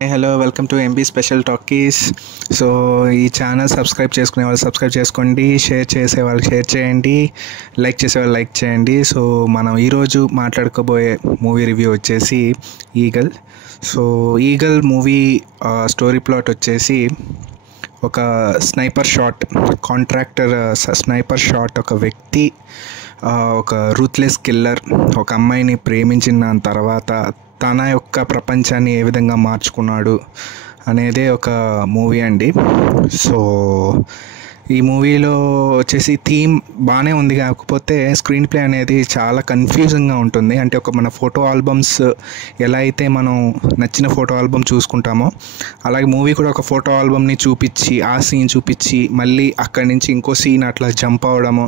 Hello welcome to MB special talkies. So ఈ channel subscribe చేసుకునే వాళ్ళు సబ్స్క్రైబ్ చేసుకోండి, షేర్ చేసే వాళ్ళు షేర్ చేయండి, లైక్ చేసే వాళ్ళు లైక్ చేయండి. సో మనం ఈరోజు మాట్లాడుకోబోయే మూవీ రివ్యూ వచ్చేసి eagle. So eagle movie story plot వచ్చేసి ఒక sniper shot contractor sniper shot ఒక వ్యక్తి ఒక రూత్లెస్ కిల్లర్ ఒక అమ్మాయిని ప్రేమించిన తర్వాత తన యొక్క ప్రపంచాన్ని ఏ విధంగా మార్చుకున్నాడు అనేదే ఒక మూవీ అండి. సో ఈ మూవీలో వచ్చేసి థీమ్ బాగానే ఉంది, కాకపోతే స్క్రీన్ ప్లే అనేది చాలా కన్ఫ్యూజింగ్గా ఉంటుంది. అంటే మన ఫోటో ఆల్బమ్స్ ఎలా అయితే మనం నచ్చిన ఫోటో ఆల్బమ్ చూసుకుంటామో అలాగే మూవీ కూడా ఒక ఫోటో ఆల్బమ్ని చూపించి ఆ సీన్ చూపించి మళ్ళీ అక్కడి నుంచి ఇంకో సీన్ అట్లా జంప్ అవడము.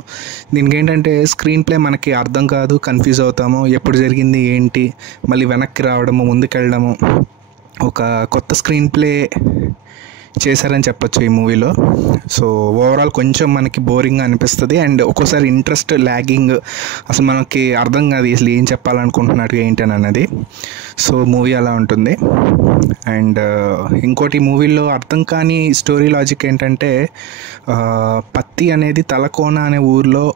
దీనికి ఏంటంటే స్క్రీన్ ప్లే మనకి అర్థం కాదు, కన్ఫ్యూజ్ అవుతాము, ఎప్పుడు జరిగింది ఏంటి, మళ్ళీ వెనక్కి రావడము, ముందుకెళ్ళడము. ఒక కొత్త స్క్రీన్ ప్లే చేశారని చెప్పొచ్చు ఈ మూవీలో. సో ఓవరాల్ కొంచెం మనకి బోరింగ్గా అనిపిస్తుంది అండ్ ఒక్కోసారి ఇంట్రెస్ట్ ల్యాగింగ్, అసలు మనకి అర్థం కాదు అసలు ఏం చెప్పాలనుకుంటున్నట్టు ఏంటి అని అన్నది. సో మూవీ అలా ఉంటుంది. అండ్ ఇంకోటి మూవీలో అర్థం కాని స్టోరీ లాజిక్ ఏంటంటే పత్తి అనేది తలకోన అనే ఊర్లో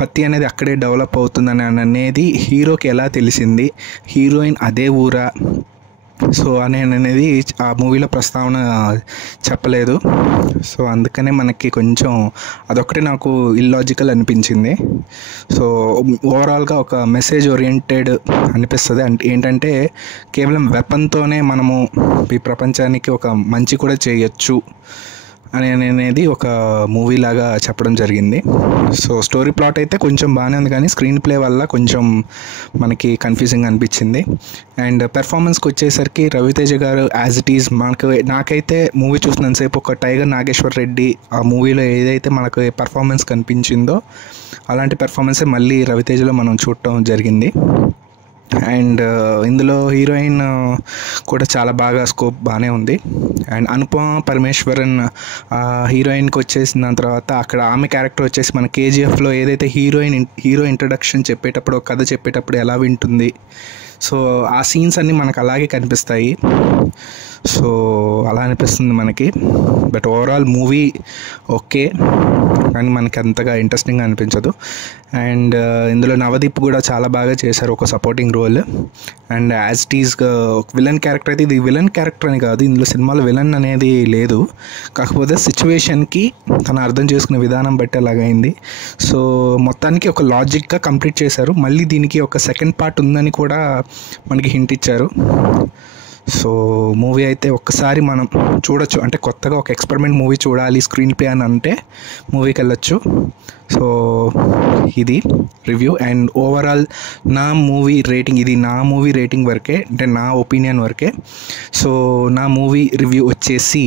పత్తి అనేది అక్కడే డెవలప్ అవుతుందని అనేది హీరోకి ఎలా తెలిసింది, హీరోయిన్ అదే ఊరా, సో అనేది ఆ మూవీలో ప్రస్తావన చెప్పలేదు. సో అందుకనే మనకి కొంచెం అదొకటి నాకు ఇల్లాజికల్ అనిపించింది. సో ఓవరాల్గా ఒక మెసేజ్ ఓరియంటెడ్ అనిపిస్తుంది. అంటే ఏంటంటే కేవలం వెపన్తోనే మనము ఈ ప్రపంచానికి ఒక మంచి కూడా చేయొచ్చు అనేది ఒక మూవీ లాగా చెప్పడం జరిగింది. సో స్టోరీ ప్లాట్ అయితే కొంచెం బాగానే ఉంది, కానీ స్క్రీన్ ప్లే వల్ల కొంచెం మనకి కన్ఫ్యూజింగ్ అనిపించింది. అండ్ పెర్ఫార్మెన్స్కి వచ్చేసరికి రవితేజ గారు యాజ్ ఇట్ ఈజ్ నాకైతే మూవీ చూసినంతసేపు ఒక టైగర్ నాగేశ్వర్ రెడ్డి ఆ మూవీలో ఏదైతే మనకు పెర్ఫార్మెన్స్ కనిపించిందో అలాంటి పెర్ఫార్మెన్సే మళ్ళీ రవితేజలో మనం చూడటం జరిగింది. అండ్ ఇందులో హీరోయిన్ కూడా చాలా బాగా స్కోప్ బాగానే ఉంది. అండ్ అనుపమ పరమేశ్వరన్ హీరోయిన్కి వచ్చేసిన తర్వాత అక్కడ ఆమె క్యారెక్టర్ వచ్చేసి మన కేజీఎఫ్లో ఏదైతే హీరో ఇంట్రడక్షన్ చెప్పేటప్పుడు కథ చెప్పేటప్పుడు ఎలా వింటుంది, సో ఆ సీన్స్ అన్నీ మనకు అలాగే కనిపిస్తాయి. సో అలా అనిపిస్తుంది మనకి. బట్ ఓవరాల్ మూవీ ఓకే, కానీ మనకి అంతగా ఇంట్రెస్టింగ్గా అనిపించదు. అండ్ ఇందులో నవదీప్ కూడా చాలా బాగా చేశారు ఒక supporting role. And as it is villain character అయితే ఇది విలన్ క్యారెక్టర్ అని కాదు, ఇందులో సినిమాలో విలన్ అనేది లేదు, కాకపోతే సిచ్యువేషన్కి తను అర్థం చేసుకునే విధానం బట్టి అలాగైంది. సో మొత్తానికి ఒక లాజిక్గా కంప్లీట్ చేశారు. మళ్ళీ దీనికి ఒక సెకండ్ పార్ట్ ఉందని కూడా మనకి హింట్ ఇచ్చారు. సో మూవీ అయితే ఒక్కసారి మనం చూడొచ్చు, అంటే కొత్తగా ఒక ఎక్స్పెరిమెంట్ మూవీ చూడాలి స్క్రీన్ ప్లే అని అంటే మూవీకి వెళ్ళొచ్చు. సో ఇది రివ్యూ. అండ్ ఓవరాల్ నా మూవీ రేటింగ్ వరకే, అంటే నా ఒపీనియన్ వరకే. సో నా మూవీ రివ్యూ వచ్చేసి